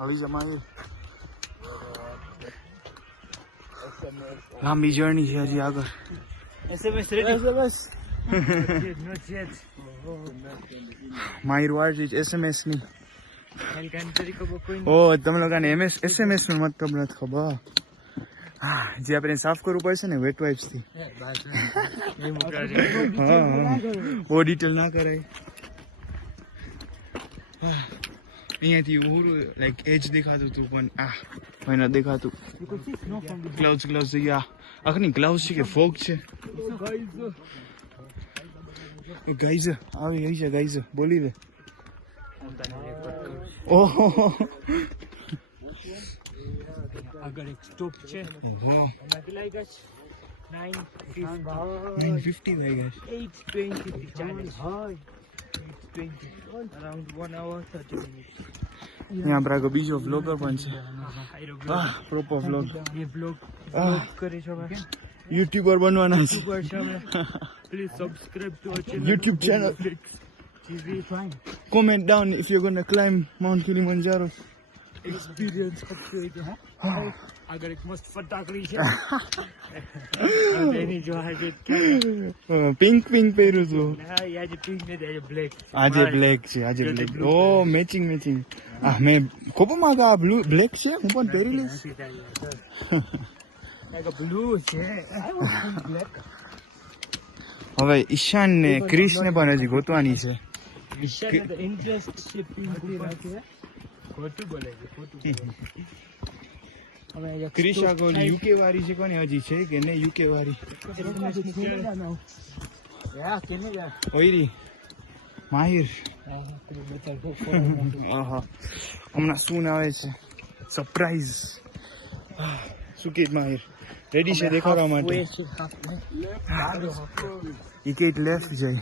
આવી જા માહિર. લાંબી જર્ની છે હજી આગળ. SMS ready. SMS. Not yet. માહિર વાળ છે SMS ની. Welcome તરીકો કોઈ ઓ તમે લોકોને SMS નો મતલબ નથી ખબર. હા જે આપણે સાફ કરવું પડશે ને વેટ વાઇપ્સ થી. હા બહુ ડિટેલ ના કરાય. અહીંયાથી પૂરું લાઈક એજ દેખાતું હતું પણ મને નથી દેખાતું. ગ્લવ્સ ગયા આખની ગ્લવ્સ છે કે ફોગ છે. ગાઈઝ આવી છે ગાઈઝ બોલી દે. ઓહો આગળ એક સ્ટોપ છે. ઓહો કેટલા ગયા 9:50 વાગ્યા છે. 8:20 ચાલે. 8:20 around 1 hour 30 minutes. यहाँ पर आगे बीजो व्लॉगर પણ છે. વાહ પ્રોપર વ્લોગ. ये ब्लॉग करे छो मैं યુટ્યુબર બનવાના છે. Please subscribe to our channel YouTube channel. TV fine Comment down if you're gonna climb Mount Kilimanjaro. Experience करते हैं अगर एक मस्त फटाकड़ी છે એની જો આજે પિંક પહેર્યું હતું. ના આજે પિંક ને આજે બ્લેક. આજે બ્લેક છે આજે બ્લેક. ઓ મેચિંગ મેં ખૂબ માંગા આ બ્લેક છે હું પણ પહેરી લઈશ. એક બ્લુ છે બ્લેક. હવે ઈશાન ને ક્રિશ ને પણ હજી ગોતવાની છે. ઈશાન ઇન્ટરેસ્ટ છે પિંક ની રાખે ખોટું બોલે છે ખોટું હવે ક્રિશ આગળ યુકે વાળી છે કોને હજી છે કે નહીં યુકે વાળી ઓયરી માહિર. હમણાં શું આવે છે સરપ્રાઈઝ. શું કે માહિર રેડી છે દેખાડવા માટે. ઈ કે લેફ્ટ જાય.